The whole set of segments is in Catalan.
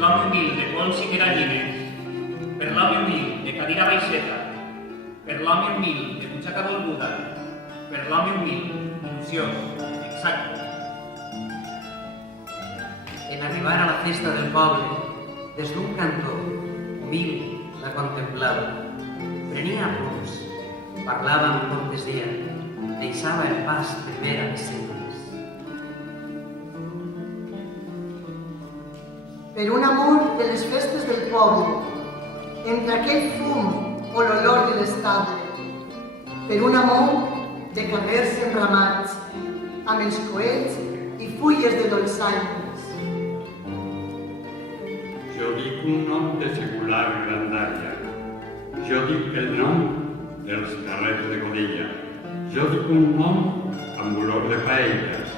l'home humil de pols i de gallines, per l'home humil de cadira baixeta, per l'home humil de butxaca volguda, per l'home humil d'il·lusió, exacte. En arribar a la festa del poble, des d'un cantó, humil la contemplava. Prenia apunts, parlava amb cortesia, deixava el pas primer a les sengles. Per un amor de les festes del poble, entre aquell fum o l'olor de l'estable, per un amor de carrers enramats, amb els coets i fulles de dolçaines. Jo dic un nom de secular grandària. Jo dic el nom dels carrers de Godella. Jo dic un nom amb olor de paelles.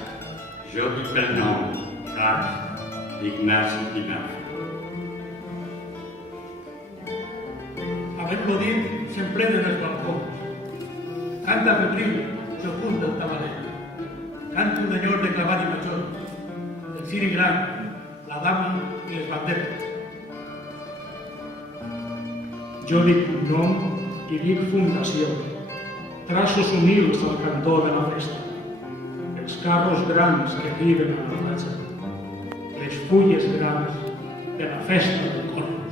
Jo dic el nom cas d'Ignasi Pinazo. Havent-lo dit, s'emprenen els balcons. Canta Febril, sofund del tabaler. Canta un enyor de clavat i major, el ciri gran, la dama i les banderes. Jo dic un nom i dic fundació. Traços humils al cantó de la festa. Els carros grans que criden a la platja. Les fulles grans de la festa del cor.